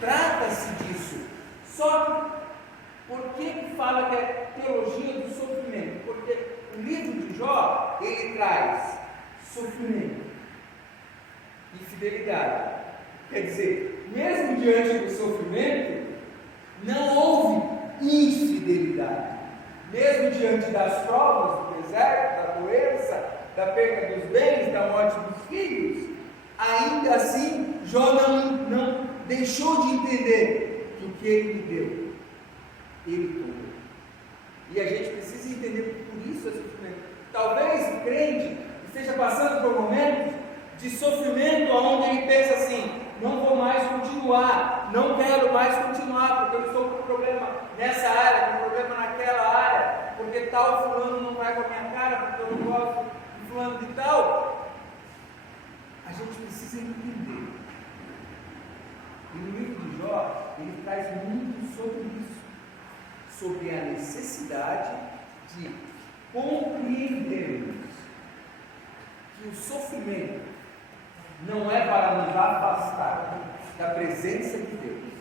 trata-se disso. Só que, por que fala que é teologia do sofrimento? Porque o livro de Jó, ele traz sofrimento e fidelidade. Quer dizer, mesmo diante do sofrimento, não houve infidelidade. Mesmo diante das provas do deserto, da doença, da perda dos bens, da morte dos filhos, ainda assim, Jó não deixou de entender que o que ele me deu, ele tomou. E a gente precisa entender por isso esse sofrimento. Talvez o crente esteja passando por momentos de sofrimento, onde ele pensa assim: não vou mais continuar, não quero mais continuar, porque eu estou com problema nessa área, com problema naquela área, porque tal fulano não vai com a minha cara, porque eu não gosto de fulano de tal. A gente precisa entender. E no livro de Jó, ele traz muito sobre isso, sobre a necessidade de compreendermos que o sofrimento não é para nos afastar da presença de Deus.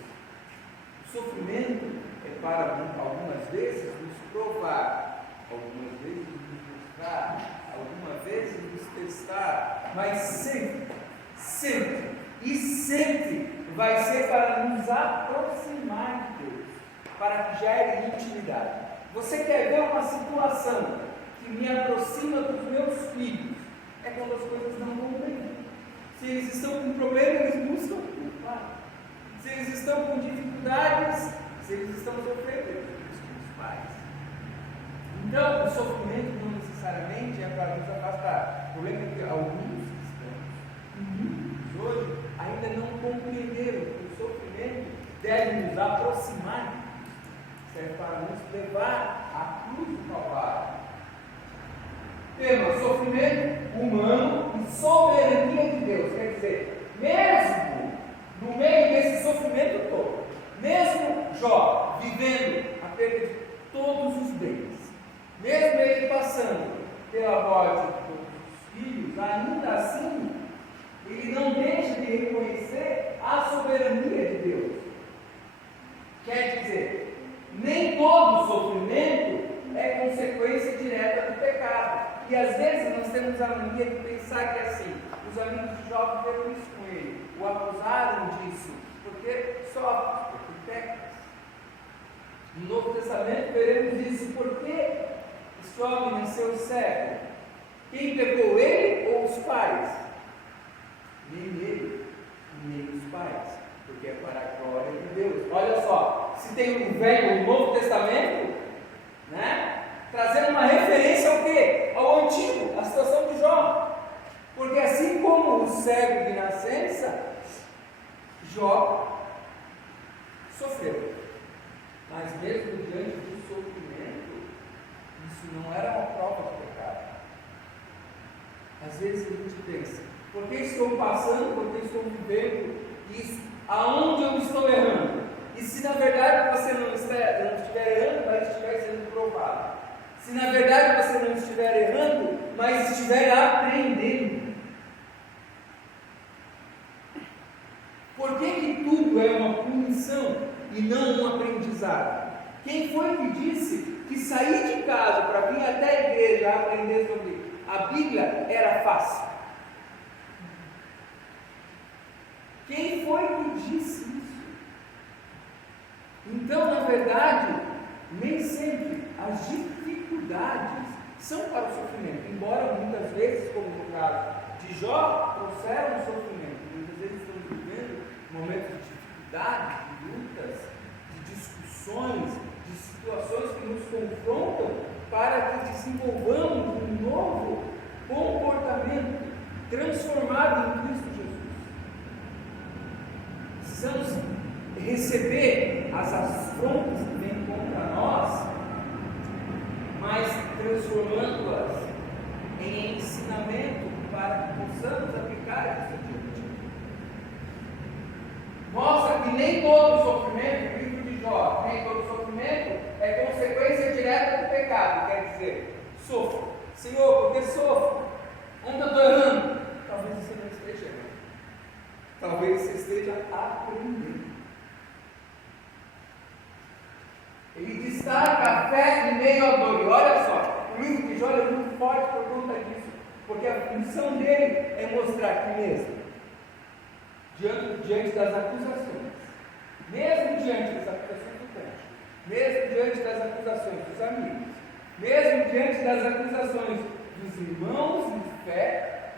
O sofrimento é para, algumas vezes, nos provar, algumas vezes nos mostrar, algumas vezes nos testar, mas sempre vai ser para nos aproximar de Deus, para que gere intimidade. Você quer ver uma situação que me aproxima dos meus filhos? É quando as coisas não vão bem. Se eles estão com problema, eles buscam culpar. Se eles estão com dificuldades, se eles estão sofrendo, eles buscam os pais. Então, o sofrimento não necessariamente é para nos afastar. O problema é que alguns cristãos, muitos hoje, ainda não compreenderam que o sofrimento deve nos aproximar, serve para nos levar à cruz do Calvário. Tema: sofrimento humano e soberania de Deus. Quer dizer, mesmo no meio desse sofrimento todo, mesmo Jó vivendo a perda de todos os bens, mesmo ele passando pela morte de todos os filhos, ainda assim, ele não deixa de reconhecer a soberania de Deus. Quer dizer, nem todo sofrimento é consequência direta do pecado. E às vezes nós temos a mania de pensar que é assim. Os amigos de Jó viveram isso com ele, o acusaram disso, porque sofre, porque peca. No Novo Testamento veremos isso. Por que esse homem nasceu cego? Quem pecou, ele ou os pais? Nem ele, nem os pais, porque é para a glória de Deus. Olha só, se tem o Velho e o Novo Testamento, né? Trazendo uma referência ao quê? Ao Antigo, a situação de Jó. Porque assim como o cego de nascença, Jó sofreu. Mas mesmo diante do sofrimento, isso não era uma prova de pecado. Às vezes a gente pensa: por que estou passando, por que estou vivendo isso? Aonde eu estou errando? E se na verdade você não estiver errando, mas estiver sendo provado? Se na verdade você não estiver errando, mas estiver aprendendo? Por que tudo é uma punição e não um aprendizado? Quem foi que disse que sair de casa para vir até a igreja aprender sobre a Bíblia era fácil? Quem foi que disse isso? Então, na verdade, nem sempre as dificuldades são para o sofrimento, embora muitas vezes, como no caso de Jó, trouxeram sofrimento. Muitas vezes estamos vivendo momentos de dificuldade, de lutas, de discussões, de situações que nos confrontam para que desenvolvamos um novo comportamento transformado em Cristo Jesus. Precisamos receber as afrontas que vêm contra nós, mas transformando-as em ensinamento para que possamos aplicar isso adiante. Mostra que nem todo sofrimento, o livro de Jó, nem todo sofrimento é consequência direta do pecado. Quer dizer, sofro. Senhor, por que sofro? Onde eu estou errando? Talvez você não esteja errando. Talvez você esteja aprendendo. meio à dor. E olha só, o livro de Jó é muito forte por conta disso, porque a função dele é mostrar que mesmo diante das acusações, mesmo diante das acusações do cônjuge, mesmo diante das acusações dos amigos, mesmo diante das acusações dos irmãos de fé,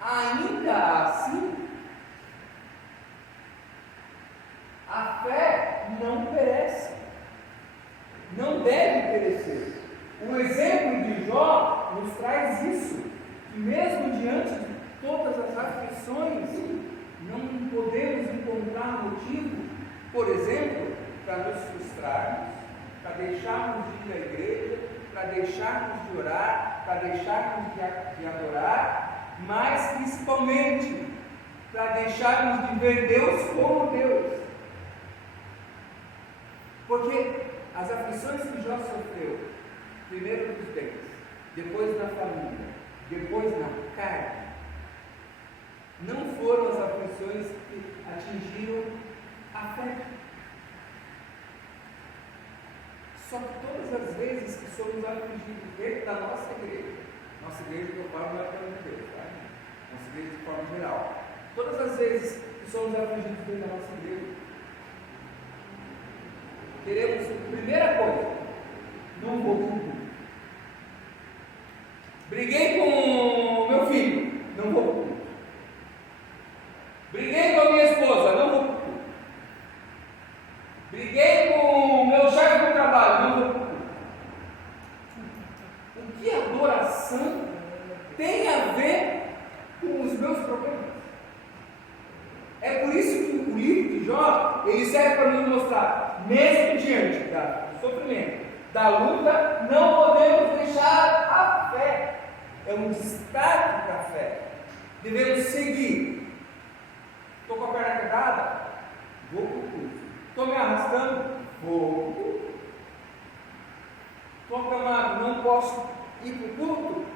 ainda assim, a fé não perece, não deve perecer. O exemplo de Jó nos traz isso, que mesmo diante de todas as aflições, não podemos encontrar motivo, por exemplo, para nos frustrarmos, para deixarmos de ir à igreja, para deixarmos de orar, para deixarmos de adorar, mas principalmente para deixarmos de ver Deus como Deus. Porque as aflições que Jó sofreu, primeiro nos bens, depois na família, depois na carne, não foram as aflições que atingiram a fé. Só que todas as vezes que somos afligidos dentro da nossa igreja que eu falo não é para Deus, tá? Nossa igreja de forma geral, todas as vezes que somos afligidos dentro da nossa igreja, queremos, primeira coisa, não vou para o culto. Briguei com meu filho, não vou para o culto. Briguei com a minha esposa, não vou para o culto. Briguei com o meu chefe do trabalho, não vou para o culto. O que a adoração tem a ver com os meus problemas? É por isso que o livro de Jó, ele serve para nos mostrar, mesmo diante do sofrimento, da luta, não podemos deixar a fé. É um destaque para a fé. Devemos seguir. Estou com a perna quebrada? Vou para o culto. Estou me arrastando? Vou para o culto. Estou acamado, não posso ir para o culto?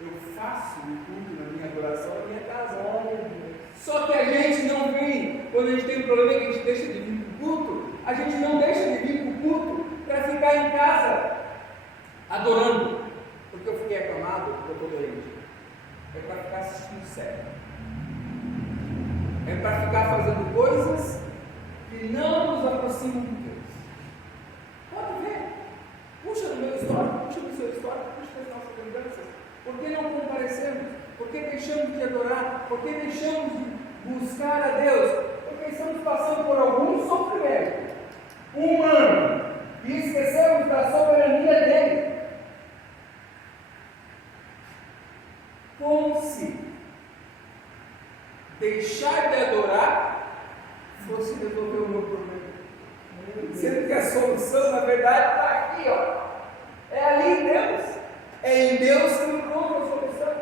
Eu faço o culto na minha adoração na minha casa. Olha Deus. Só que a gente não vem, quando a gente tem um problema que a gente deixa de vir para o culto, a gente não deixa de vir para o culto para ficar em casa adorando, porque eu fiquei acamado, porque eu estou doente. É para ficar assistindo série. É para ficar fazendo coisas que não nos aproximam de Deus. Pode ver. Puxa no meu histórico, puxa no seu histórico, puxa nas nossas lembranças. Por que não comparecemos? Por que deixamos de adorar? Por que deixamos de buscar a Deus? Porque estamos passando por algum sofrimento humano e esquecemos da soberania dele. Como se deixar de adorar fosse resolver o meu problema. Sendo que a solução, na verdade, está aqui, ó. É ali em Deus. É em Deus que encontra a solução.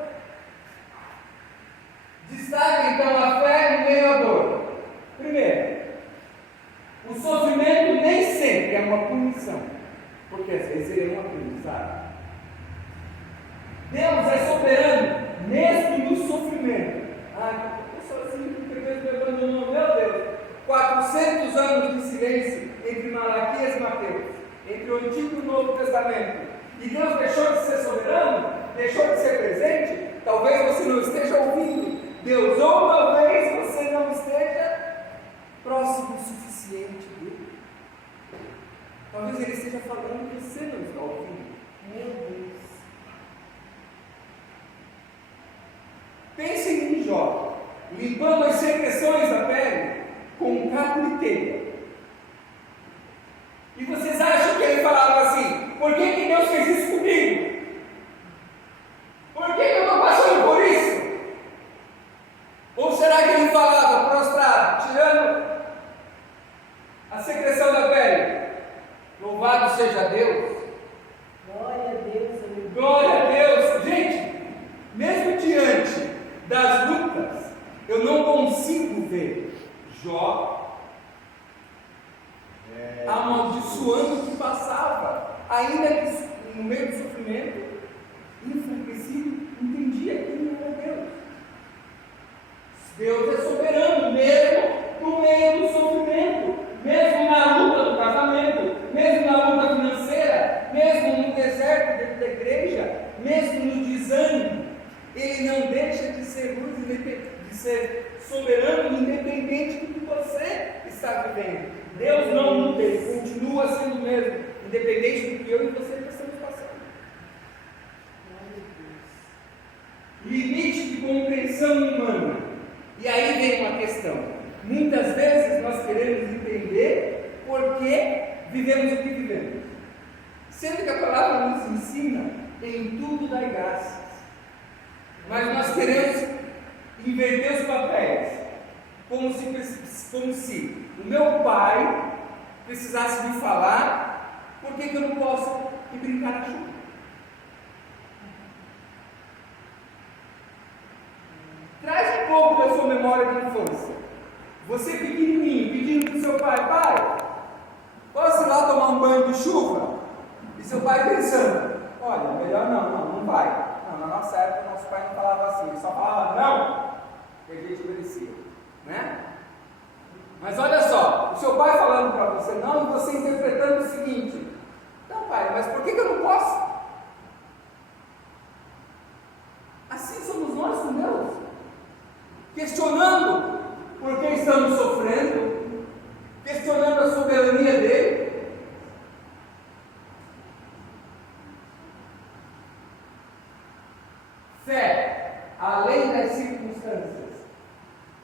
Destaque então a fé em meio à dor. Primeiro, o sofrimento nem sempre é uma punição, porque às vezes ele é um aprendizado. Deus é soberano mesmo no sofrimento. Eu sou assim porque Deus me abandonou. Meu Deus, 400 anos de silêncio entre Malaquias e Mateus, entre o Antigo e o Novo Testamento. E Deus deixou de ser soberano? Deixou de ser presente? Talvez você não esteja ouvindo Deus, ou talvez você não esteja próximo o suficiente dele. Talvez ele esteja falando e você não está ouvindo. Meu Deus. Pense em Jó, limpando as secreções da pele com um caco de telha. E vocês acham que ele falava assim: por que Deus fez isso comigo? Por que eu estou passando por isso? Ou será que ele falava prostrado, tirando a secreção da pele? Louvado seja Deus. Glória a Deus. Aleluia. Glória a Deus. Gente, mesmo diante das lutas, eu não consigo ver Jó amaldiçoando o que passava, ainda que no meio do sofrimento, enfraquecido, entendia que não era Deus. Deus é soberano, mesmo no meio do sofrimento, mesmo na luta do casamento, mesmo na luta financeira, Muitas vezes nós queremos entender por que vivemos o que vivemos, sendo que a palavra nos ensina em tudo dai graças, mas nós queremos inverter os papéis, como se o meu pai precisasse me falar por que eu não posso ir brincar na chuva. Traz um pouco da sua memória de infância. Você pequenininho, pedindo para o seu pai: pai, posso ir lá tomar um banho de chuva? E seu pai pensando: olha, melhor não vai. Não, na nossa época, nosso pai não falava assim, ele só falava não, que a gente obedecia, né? Mas olha só, o seu pai falando para você não, e você interpretando o seguinte: não, pai, mas por que eu não posso? Assim somos nós com Deus, questionando por que estamos sofrendo, questionando a soberania dele. Fé, além das circunstâncias.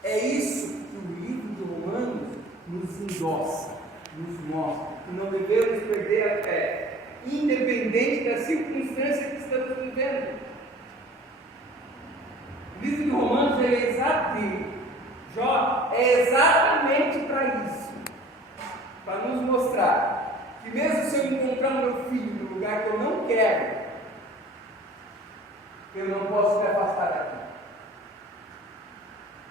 É isso que o livro de Romanos nos endossa, nos mostra, que não devemos perder a fé, independente da circunstância que estamos vivendo. O livro de Romanos é exatamente para isso, para nos mostrar que mesmo se eu encontrar o meu filho no lugar que eu não quero, eu não posso me afastar daqui.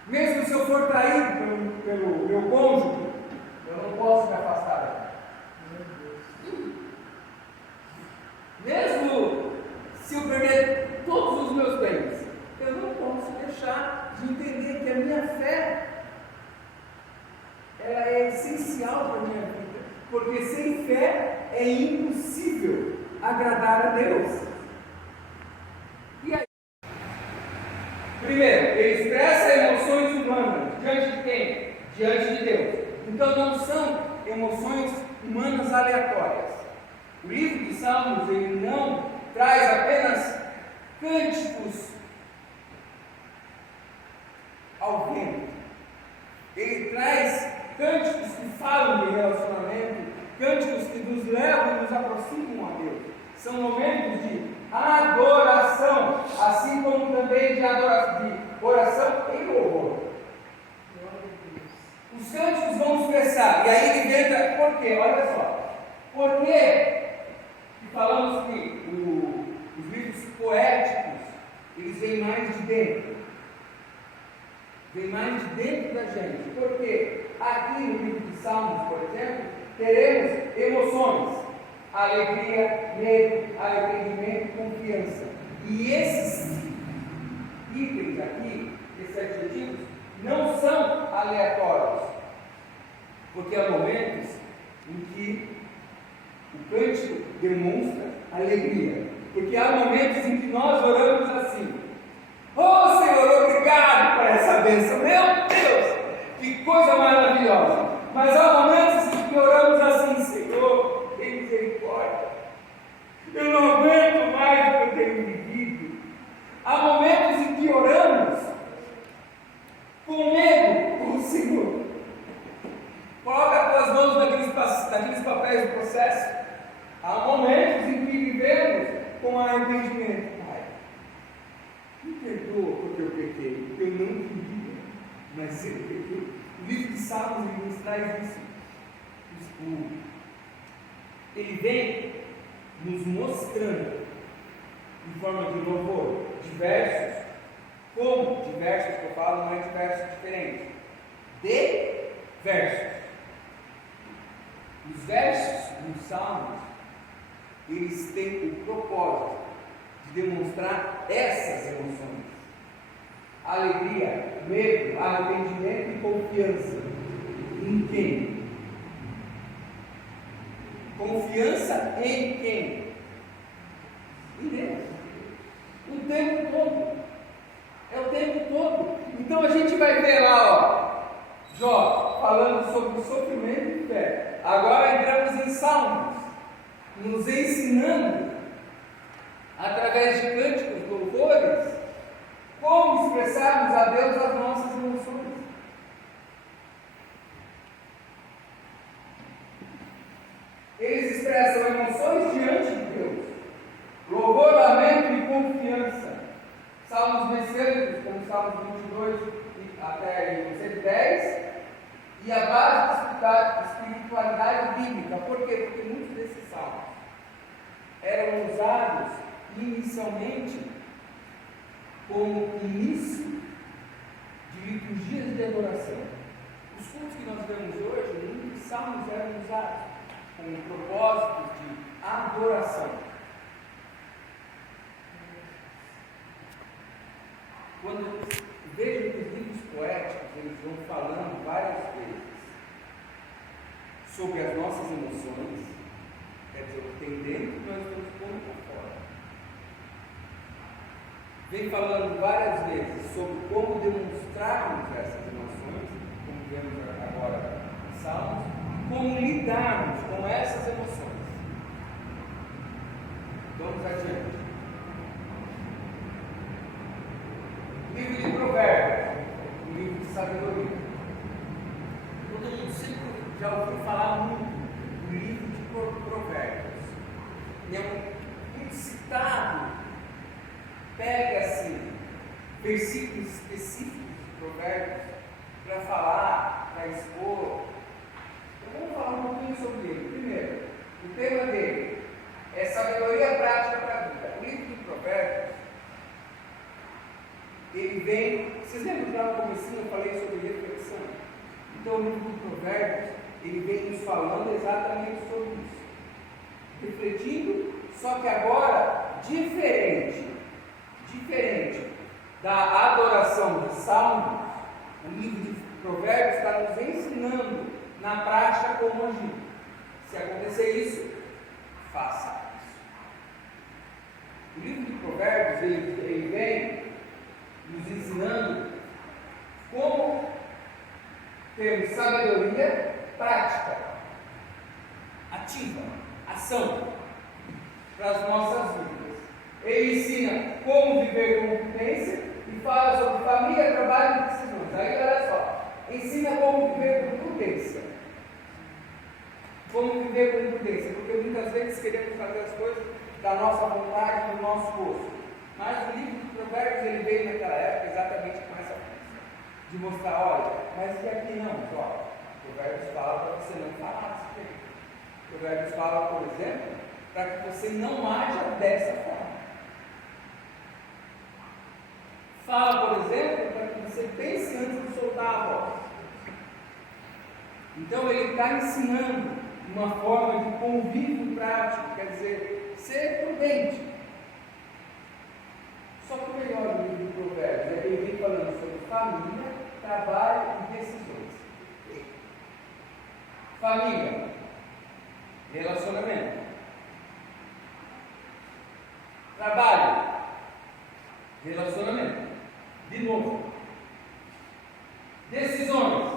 Mesmo se eu for traído pelo meu cônjuge, eu não posso me afastar daqui. Mesmo se eu perder todos os meus bens, eu não posso deixar de entender que a minha fé ela é essencial para a minha vida, porque sem fé é impossível agradar a Deus. E aí? Primeiro, ele expressa emoções humanas. Diante de quem? Diante de Deus. Então não são emoções humanas aleatórias. O livro de Salmos, ele não traz apenas cânticos ao vento. Ele traz cânticos que falam de relacionamento, cânticos que nos levam e nos aproximam a Deus. São momentos de adoração, assim como também de oração em louvor. Os cânticos vão expressar, e aí ele inventa por quê? Olha só, por que falamos que os livros poéticos, eles vêm mais de dentro, vêm mais de dentro da gente, porque aqui no livro de Salmos, por exemplo, teremos emoções, alegria, medo, arrependimento, confiança. E esses itens aqui, esses adjetivos, não são aleatórios, porque há momentos em que o cântico demonstra alegria, porque há momentos em que nós oramos assim: oh Senhor, obrigado por essa bênção, meu Deus, que coisa maravilhosa. Mas há momentos em que oramos assim: Senhor, tem misericórdia, eu não aguento mais o que eu tenho vivido. Há momentos em que oramos com medo, com o Senhor. Coloca as tuas mãos naqueles papéis do processo. Há momentos em que vivemos com arrependimento. Pai, me perdoa porque eu pequei, porque eu não queria, mas eu pequei. O livro de Salmos nos traz isso. Ele vem nos mostrando, em forma de louvor, diversos, como diversos que eu falo, não é diversos diferentes, de versos. Os versos dos Salmos, eles têm o propósito de demonstrar essas emoções: alegria, medo, arrependimento e confiança. Em quem? Confiança em quem? Em Deus. O tempo todo. É o tempo todo. Então a gente vai ver lá, Jó falando sobre o sofrimento e fé. Agora entramos em Salmos, nos ensinando, através de cânticos, louvores, como expressarmos a Deus as nossas emoções. Eles expressam emoções diante de Deus, louvor, lamento e confiança. Salmos messiânicos, como Salmos 22 até 110, e a base da espiritualidade bíblica. Por quê? Porque muitos desses salmos eram usados inicialmente como início de liturgias de adoração. Os cultos que nós vemos hoje, muitos salmos eram usados com o propósito de adoração. Quando vejo que os livros poéticos, eles vão falando várias vezes sobre as nossas emoções, quer dizer, o que tem dentro nós estamos pondo para fora. Vem falando várias vezes sobre como demonstrarmos essas emoções, como vemos agora em Salmos, como lidarmos com essas emoções. Vamos adiante. Livro de Provérbios, um livro de sabedoria. Todo mundo sempre já ouviu falar muito do livro de Provérbios. E é muito citado. Pega-se versículos específicos de Provérbios para falar, para expor. Então vamos falar um pouquinho sobre ele. Primeiro, o tema dele é sabedoria prática para a vida. O livro de Provérbios, ele vem, vocês lembram que lá no comecinho eu falei sobre reflexão? Então o livro de Provérbios, ele vem nos falando exatamente sobre isso. Refletindo, só que agora diferente da adoração de Salmos, o livro de Provérbios está nos ensinando na prática como agir. Se acontecer isso, faça isso. O livro de Provérbios, ele vem nos ensinando como termos sabedoria prática, ativa, ação para as nossas vidas. Ele ensina como viver com prudência e fala sobre família, trabalho e decisões. Aí olha só, ensina como viver com prudência. Como viver com prudência, porque muitas vezes queremos fazer as coisas da nossa vontade, do nosso gosto. Mas o livro de Provérbios, ele veio naquela época exatamente com essa função, de mostrar, olha, mas e aqui não, ó, Provérbios fala para você não falar desse jeito. Provérbios fala, por exemplo, para que você não haja dessa forma. Fala, por exemplo, para que você pense antes de soltar a voz. Então ele está ensinando uma forma de convívio prático, quer dizer, ser prudente. Só que o melhor do livro de Provérbios é que ele vem falando sobre família, trabalho e decisões. Família, relacionamento. Trabalho, relacionamento. De novo. Decisões.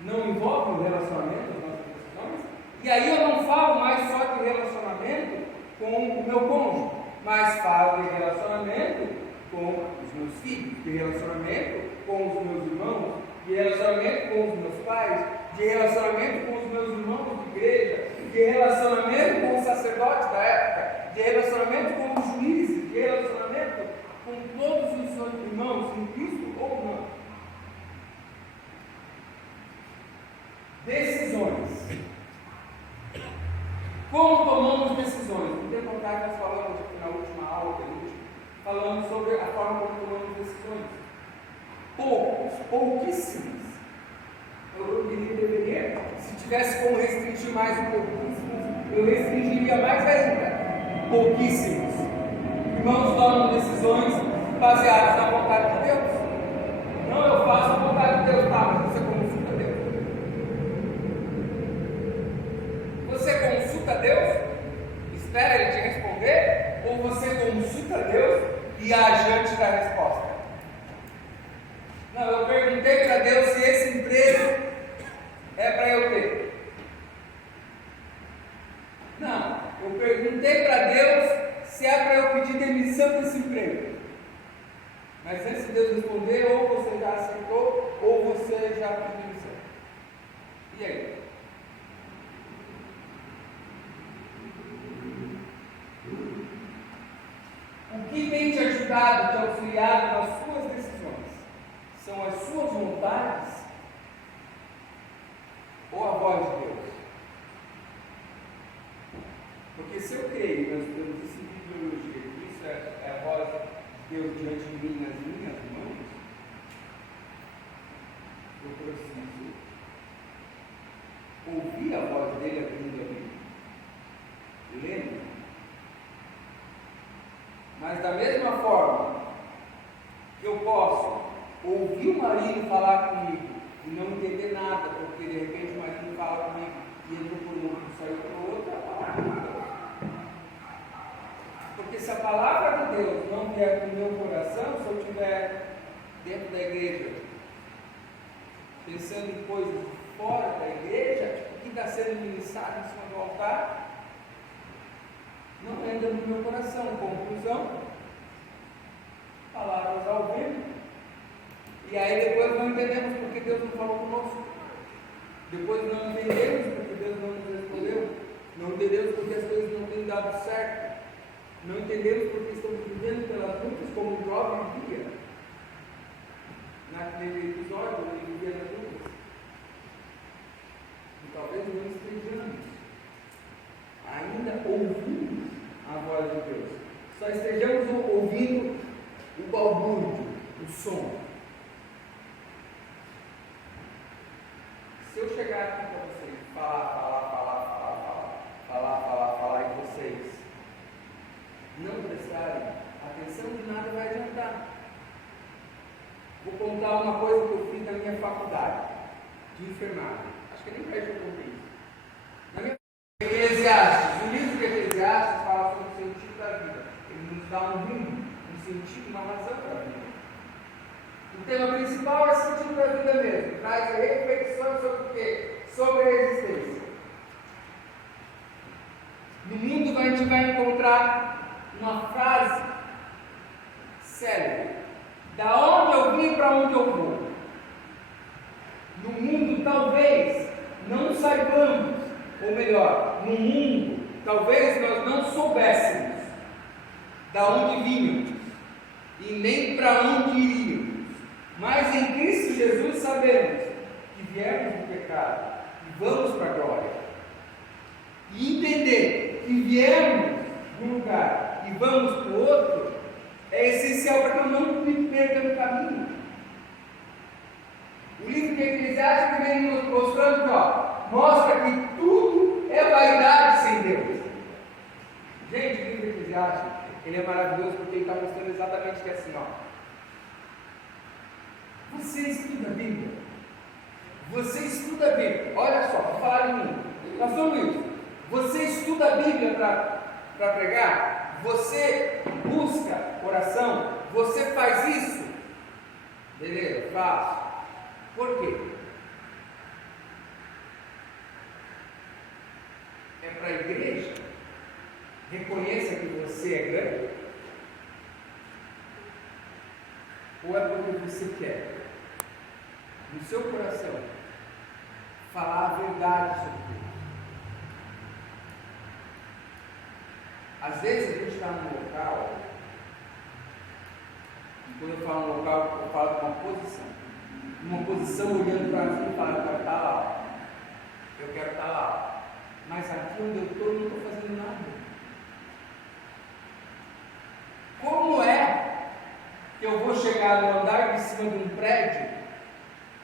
Não envolve o relacionamento, as nossas decisões. E aí eu não falo mais só de relacionamento com o meu cônjuge, mas falo de relacionamento com os meus filhos, de relacionamento com os meus irmãos, de relacionamento com os meus pais, de relacionamento com os meus irmãos de igreja, de relacionamento com os sacerdotes da época, de relacionamento com os juízes, de relacionamento com todos os seus irmãos em Cristo ou não. Decisões. Como tomamos decisões? No tempo atrás nós falamos aqui na última aula, falamos sobre a forma como tomamos decisões. Pouquíssimas. Eu deveria, se tivesse como restringir mais um pouquíssimos, eu restringiria mais ainda. Pouquíssimos. Irmãos tomam decisões baseadas na vontade de Deus. Não, eu faço a vontade de Deus, tá, mas você consulta Deus. Você consulta Deus? Espera Ele te responder? Ou você consulta Deus e age antes da resposta? Não, eu perguntei para Deus se esse emprego é para eu ter. Não, eu perguntei para Deus se é para eu pedir demissão desse emprego. Mas antes de Deus responder, ou você já aceitou, ou você já pediu demissão. E aí? ou a voz de Deus? Porque se eu creio, nós temos isso em bibliologia, que isso é a voz de Deus diante de mim nas minhas mãos, eu preciso ouvir a voz dele abrindo a mim. Lembra? Mas da mesma forma que eu posso ouvir o marido falar comigo e não entender nada, porque de repente o marido fala comigo e entrou por um e saiu por outro, é a palavra de Deus. Porque se a palavra de Deus não vier para o meu coração, se eu estiver dentro da igreja, pensando em coisas fora da igreja, tipo, o que está sendo ministrado em cima do altar, não entra no meu coração. Conclusão, palavras ao vento. E aí depois não entendemos porque Deus não falou conosco. Depois não entendemos porque Deus não nos respondeu. Não entendemos porque as coisas não têm dado certo. Não entendemos porque estamos vivendo pelas lutas como o próprio vivia. Naquele episódio, ele vivia nas lutas. E talvez não estejamos ainda ouvindo a voz de Deus. Só estejamos ouvindo o balbúrdio, o som. Se eu chegar aqui para vocês, falar e vocês não prestarem atenção, de nada vai adiantar. Vou contar uma coisa que eu fiz na minha faculdade de enfermagem. Acho que nem para isso eu contei isso. Na minha Eclesiastes, o livro de Eclesiastes fala sobre o sentido da vida. Ele nos dá um rumo, um sentido, uma razão para a vida. O tema principal é o sentido da vida mesmo. Traz a reflexão sobre o quê? Sobre a existência. No mundo a gente vai encontrar uma frase célebre. Da onde eu vim para onde eu vou. No mundo talvez não saibamos, ou melhor, no mundo talvez nós não soubéssemos da onde vínhamos e nem para onde iríamos. Mas em Cristo Jesus sabemos que viemos do pecado e vamos para a glória. E entender que viemos de um lugar e vamos para o outro é essencial para que eu não me perca no caminho. O livro de Eclesiastes vem nos mostrando que mostra que tudo é vaidade sem Deus. Gente, o livro de Eclesiastes ele é maravilhoso porque ele está mostrando exatamente que é assim, Você estuda a Bíblia? Você estuda a Bíblia? Olha só, vou falar em mim. Pastor Luiz, você estuda a Bíblia para pregar? Você busca oração? Você faz isso? Beleza, faço. Por quê? É para a igreja? Reconheça que você é grande? Ou é porque você quer, no seu coração, falar a verdade sobre Deus? Às vezes a gente está num local, e quando eu falo local, eu falo de uma posição olhando para mim e falando, eu quero estar lá, eu quero estar lá, mas aqui onde eu estou, eu não estou fazendo nada. Como é que eu vou chegar no andar de cima de um prédio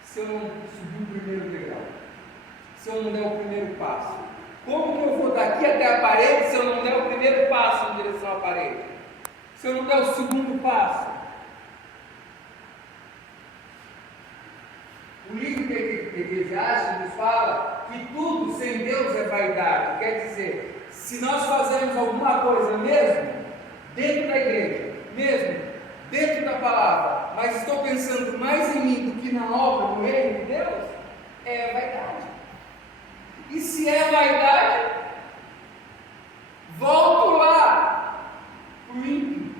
se eu não subir o primeiro degrau? Se eu não der o primeiro passo? Como que eu vou daqui até a parede se eu não der o primeiro passo em direção à parede? Se eu não der o segundo passo? O livro de Eclesiastes nos fala que tudo sem Deus é vaidade. Quer dizer, se nós fazemos alguma coisa mesmo dentro da igreja, mesmo dentro da palavra, mas estou pensando mais em mim do que na obra, no reino de Deus, é vaidade. E se é vaidade, volto lá para o ímpio,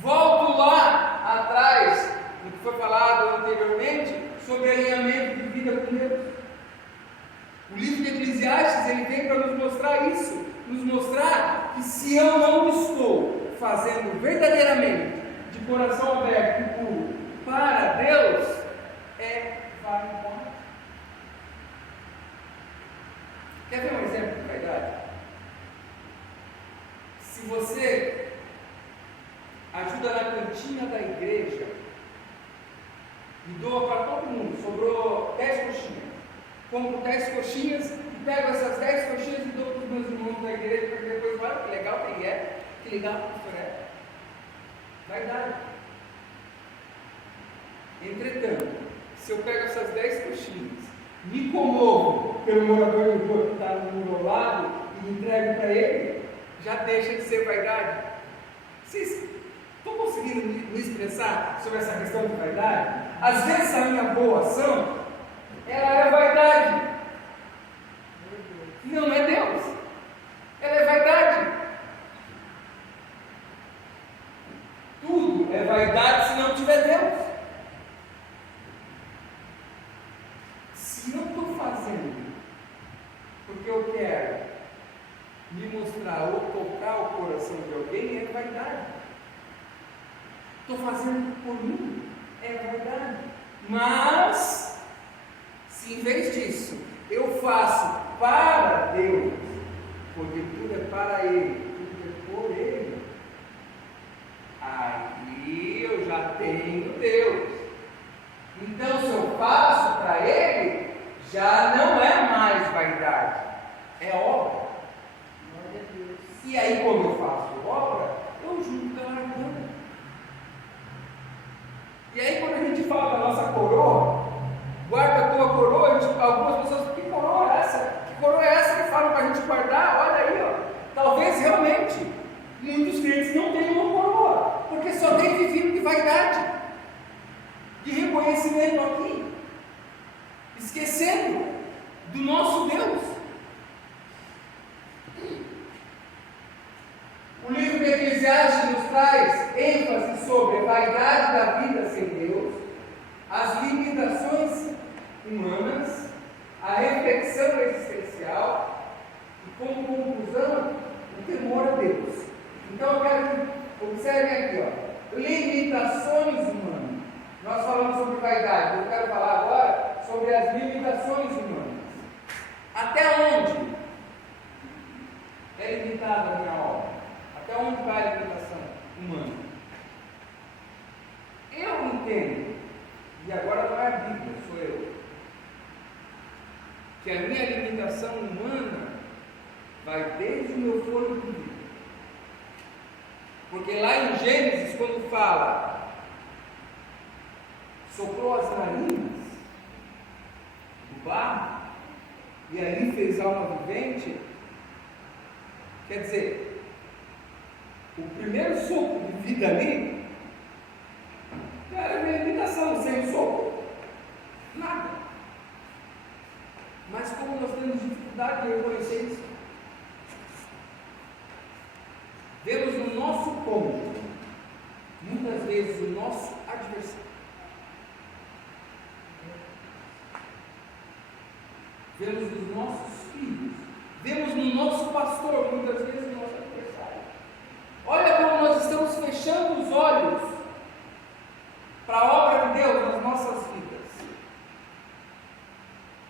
volto lá atrás do que foi falado anteriormente sobre alinhamento de vida com Deus. O livro de Eclesiastes ele vem para nos mostrar isso, nos mostrar que se eu não estou fazendo verdadeiramente, de coração aberto e puro, para Deus, é vaidade. Quer ver um exemplo de vaidade? Se você ajuda na cantina da igreja e doa para todo mundo, sobrou 10 coxinhas, compro 10 coxinhas e pego essas 10 coxinhas e dou para os meus irmãos da igreja, para que depois, olha que legal que é, que legal que isso é. Vaidade. Entretanto, se eu pego essas 10 coxinhas, me comovo pelo morador de rua que está no meu lado e entrego para ele, já deixa de ser vaidade. Vocês estão conseguindo me expressar sobre essa questão de vaidade? Às vezes a minha boa ação, ela é vaidade. Não é Deus. Ela é vaidade. Tudo é vaidade se não tiver Deus. Se eu estou fazendo porque eu quero me mostrar ou tocar o coração de alguém, é vaidade. Estou fazendo por mim, é vaidade. Mas, se em vez disso eu faço para Deus, porque tudo é para Ele, tudo é por Ele, aí eu já tenho Deus. Então, se eu faço para Ele, já não é mais vaidade, é obra. E aí, quando eu faço obra, eu junto galardão. E aí, quando a gente fala da nossa coroa, guarda a tua coroa, algumas pessoas, que coroa é essa? Que coroa é essa que falam para a gente guardar? Olha aí, ó. Talvez realmente muitos crentes não tenham uma coroa, porque só tem vivido de vaidade, de reconhecimento aqui, esquecendo do nosso Deus. O livro de Eclesiastes nos traz ênfase sobre a vaidade da vida sem Deus, as limitações humanas, a reflexão existencial e, como conclusão, o temor a Deus. Então eu quero que observem aqui, ó, limitações humanas. Nós falamos sobre vaidade, eu quero falar agora sobre as limitações humanas. Até onde é limitada a minha obra? Até onde vai a limitação humana? Eu entendo, e agora não é a Bíblia, sou eu, que a minha limitação humana vai desde o meu fôlego de vida. Porque lá em Gênesis, quando fala, soprou as narinas do barro, e ali fez alma vivente, quer dizer, o primeiro sopro de vida ali era a minha limitação, sem o sopro, nada. Mas como nós temos dificuldade de reconhecer isso, vemos no nosso cônjuge, muitas vezes o nosso adversário. Vemos nos nossos filhos, vemos no nosso pastor, muitas vezes o nosso adversário. Olha como nós estamos fechando os olhos para a obra de Deus nas nossas vidas,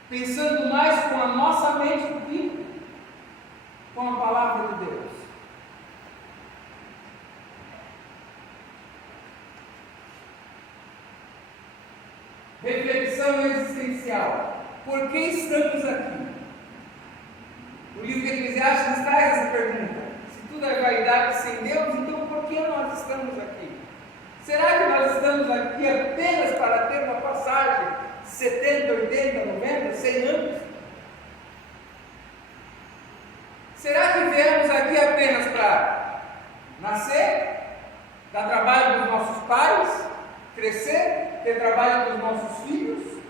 pensando mais com a nossa mente do que com a palavra de Deus. Reflexão existencial. Por que estamos aqui? O livro de Eclesiastes traz essa pergunta. Se tudo é vaidade sem Deus, então por que nós estamos aqui? Será que nós estamos aqui apenas para ter uma passagem de 70, 80, 90, 100 anos? Será que viemos aqui apenas para nascer, dar trabalho para os nossos pais, crescer, ter trabalho para os nossos filhos,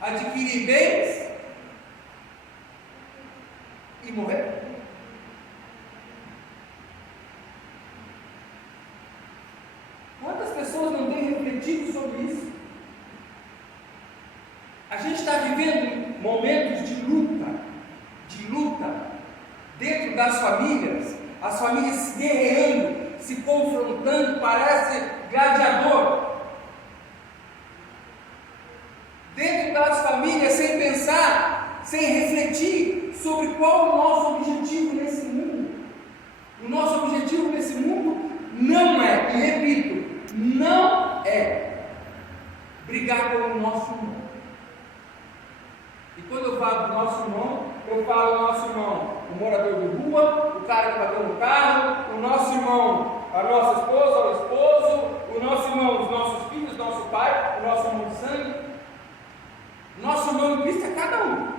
adquirir bens e morrer? Quantas pessoas não têm refletido sobre isso? A gente está vivendo momentos de luta dentro das famílias, as famílias se guerreando, se confrontando, parece gladiador. Dentro das famílias, sem pensar, sem refletir, qual o nosso objetivo nesse mundo? O nosso objetivo nesse mundo não é, e repito, não é brigar com o nosso irmão. E quando eu falo do nosso irmão, eu falo do nosso irmão, o morador de rua, o cara que bateu no carro, o nosso irmão, a nossa esposa, o esposo, o nosso irmão, os nossos filhos, nosso pai, o nosso irmão de sangue. Nosso irmão em Cristo é cada um.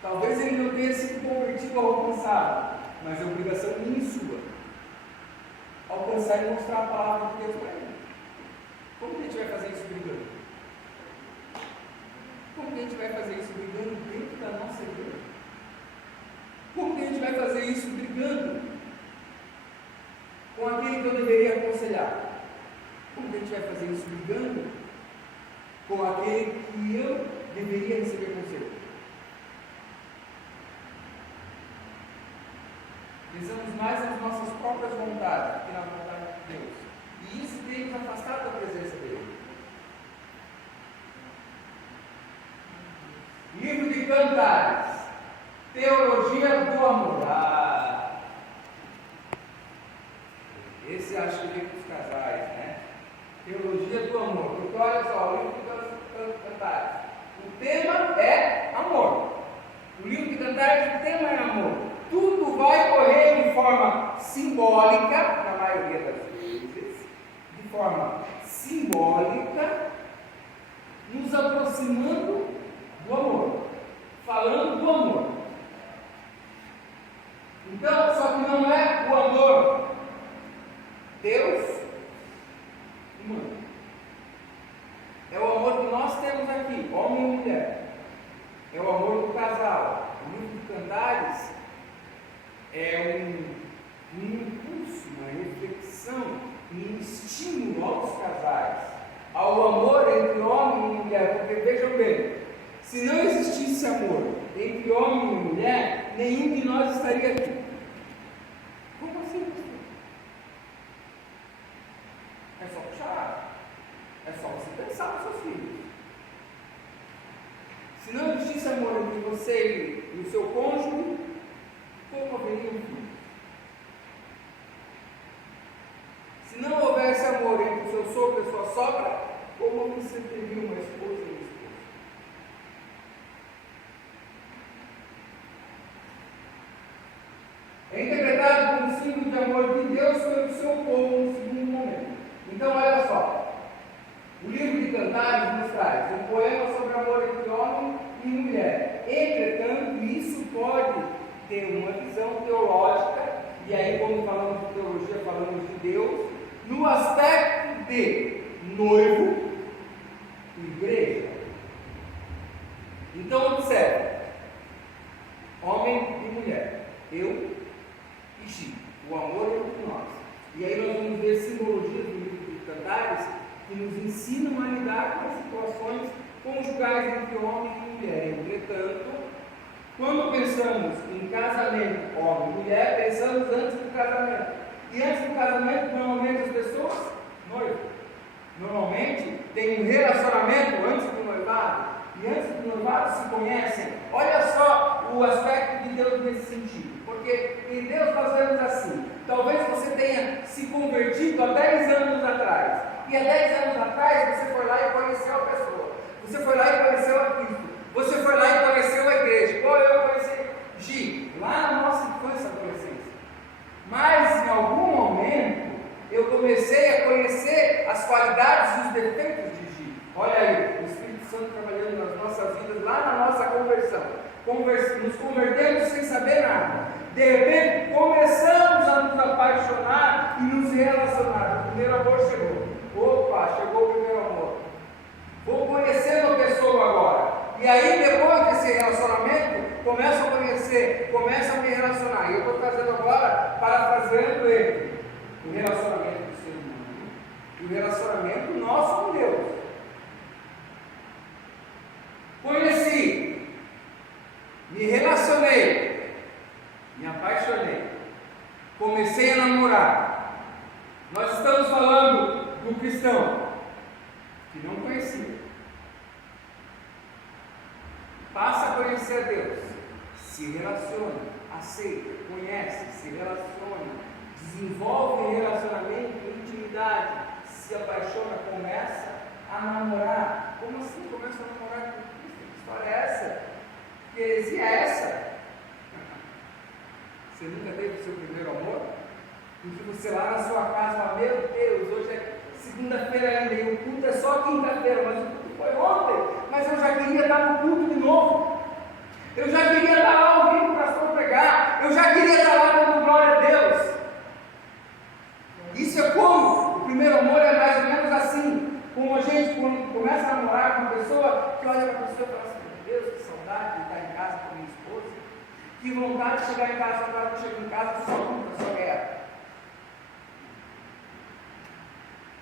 Talvez ele não tenha sido convertido ou alcançado, mas é obrigação minha e sua alcançar e mostrar a palavra de Deus para ele. Como que a gente vai fazer isso brigando? Como que a gente vai fazer isso brigando dentro da nossa igreja? Como que a gente vai fazer isso brigando com aquele que eu deveria aconselhar? Como que a gente vai fazer isso brigando com aquele que eu deveria receber conselho? Pensamos mais nas nossas próprias vontades do que na vontade de Deus. E isso tem nos afastado da presença dele. Livro de Cantares, Teologia do Amor. Esse acho que vem para os casais, né? Teologia do Amor. Porque olha só, o livro de Cantares. O tema é amor. O livro de Cantares, o tema é amor. Tudo vai correr de forma simbólica, na maioria das vezes, de forma simbólica, nos aproximando do amor, falando do amor. Então, só que não é o amor Deus humano. É o amor que nós temos aqui, homem e mulher. É o amor do casal. O livro de Cantares é um impulso, uma reflexão, um estímulo aos casais, ao amor entre homem e mulher. Porque vejam bem, se não existisse amor entre homem e mulher, nenhum de nós estaria aqui. Como assim? É só puxar. É só você pensar nos seus filhos. Se não existisse amor entre você e o seu cônjuge, como haveria um filho? Se não houvesse amor entre o seu sogro e a sua sogra, como você teria uma esposa e um esposo? É interpretado como símbolo de amor de Deus pelo seu povo no segundo momento. Então, olha só. O livro de Cantares nos traz um poema sobre amor entre homem e mulher. Entretanto, isso pode ter uma visão teológica, e aí, quando falamos de teologia, falamos de Deus, no aspecto de noivo e igreja. Então, observe: homem e mulher, eu e Chico, o amor entre nós. E aí, nós vamos ver simbologias do livro de Cantares que nos ensinam a lidar com as situações conjugais entre homem e mulher. Entretanto, quando pensamos em casamento, homem e mulher, pensamos antes do casamento. E antes do casamento, normalmente as pessoas noivas. Normalmente tem um relacionamento antes do noivado. E antes do noivado se conhecem. Olha só o aspecto de Deus nesse sentido. Porque em Deus nós vemos assim. Talvez você tenha se convertido há 10 anos atrás. E há 10 anos atrás você foi lá e conheceu a pessoa. Você foi lá e conheceu a Cristo. Você foi lá e conheceu a igreja. Igual eu conheci Gi, lá na nossa infância e adolescência. Mas em algum momento eu comecei a conhecer as qualidades e os defeitos de Gi. Olha aí, o Espírito Santo trabalhando nas nossas vidas, lá na nossa conversão. Nos convertemos sem saber nada. De repente começamos a nos apaixonar e nos relacionar. O primeiro amor chegou. Opa, chegou o primeiro amor. Vou conhecendo a pessoa agora. E aí, depois desse relacionamento, começo a conhecer, começo a me relacionar. E eu estou trazendo agora, parafraseando ele, o relacionamento do ser humano e o relacionamento nosso com Deus. Conheci, me relacionei, me apaixonei, comecei a namorar. Nós estamos falando do cristão que não conhecia. Passa a conhecer a Deus, se relaciona, aceita, conhece, se relaciona, desenvolve relacionamento, intimidade, se apaixona, começa a namorar. Como assim começa a namorar com Cristo? Que história é essa? Que heresia é essa? Você nunca teve o seu primeiro amor? Em que você lá na sua casa fala, meu Deus, hoje é segunda-feira ainda, e o culto é só quinta-feira, mas o culto foi ontem, mas eu já queria estar no culto de novo. Eu já queria estar lá ouvindo o pastor pregar, eu já queria estar lá dando glória a Deus. Isso é como? O primeiro amor é mais ou menos assim, como a gente quando começa a namorar com uma pessoa, que olha para a pessoa e fala assim, meu Deus, que saudade de estar em casa com a minha esposa, que vontade de chegar em casa, agora que chego em casa, só luta, só guerra.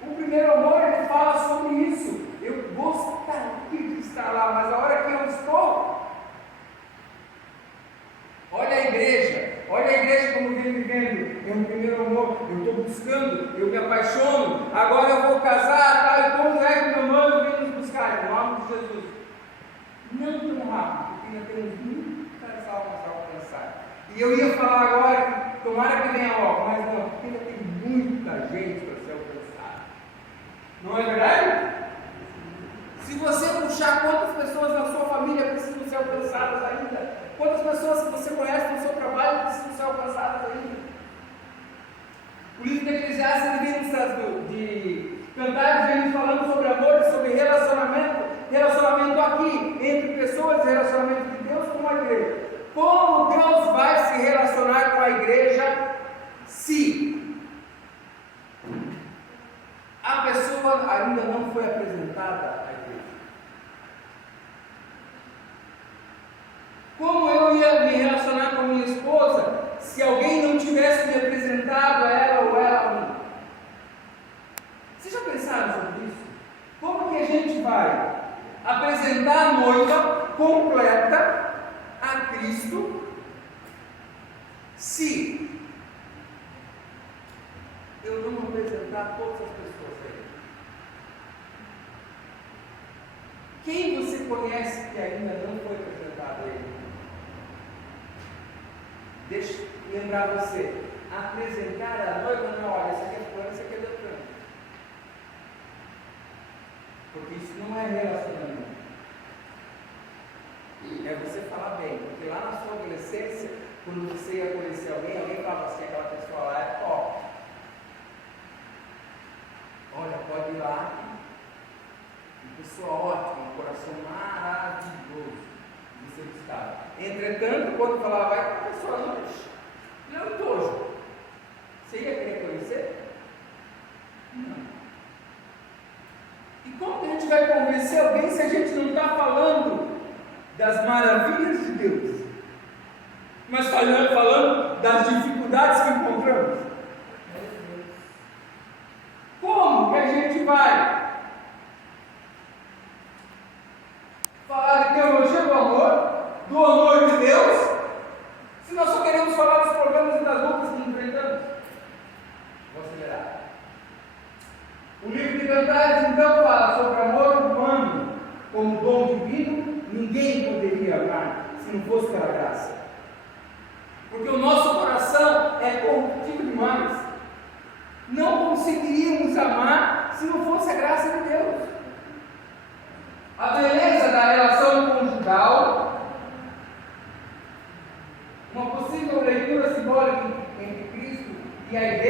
O primeiro amor, ele fala sobre isso. Eu gostaria de estar lá, mas a hora que eu estou, olha a igreja como vem vivendo. É um primeiro amor, eu estou buscando, eu me apaixono, agora eu vou casar, tá? Eu como é que meu noivo vem nos buscar? Em nome de Jesus. Não tão rápido, porque ainda temos muitas almas a alcançar. E eu ia falar agora, tomara que venha logo, mas não, porque ainda tem muita gente para ser alcançada. Não é verdade? Se você puxar quantas pessoas na sua família precisam ser alcançadas ainda, quantas pessoas que você conhece no seu trabalho precisam ser alcançadas ainda. O livro de Eclesiastes, ele vem de Cantares, vem falando sobre amor, sobre relacionamento aqui, entre pessoas, relacionamento de Deus com a igreja. Como Deus vai se relacionar com a igreja se a pessoa ainda não foi apresentada à igreja? Como eu ia me relacionar com a minha esposa se alguém não tivesse me apresentado a ela ou ela a mim? Vocês já pensaram sobre isso? Como que a gente vai apresentar a noiva completa a Cristo se eu não apresentar todas as pessoas a Ele? Quem você conhece que ainda não foi apresentado a Ele? Deixa eu lembrar você, apresentar a noiva, não, olha, esse aqui é fulano, esse aqui é Beltrano. Porque isso não é relacionamento. É você falar bem, porque lá na sua adolescência, quando você ia conhecer alguém falava assim, aquela pessoa lá é top. Olha, pode ir lá, uma pessoa ótima, um coração maravilhoso. Você buscava. Entretanto, quando falava, vai para a pessoa não é um tojo. Você ia querer conhecer? Não. E como que a gente vai convencer alguém se a gente não está falando das maravilhas de Deus, mas falando das dificuldades que encontramos? Como que a gente vai falar de teologia do amor de Deus, se nós só queremos falar dos problemas e das lutas que enfrentamos? Vou acelerar. O livro de Cantares então fala sobre amor humano como dom divino. Ninguém poderia amar se não fosse pela graça, porque o nosso coração é corruptível demais. Não conseguiríamos amar se não fosse a graça de Deus. A beleza da relação conjugal, uma possível leitura simbólica entre Cristo e a igreja,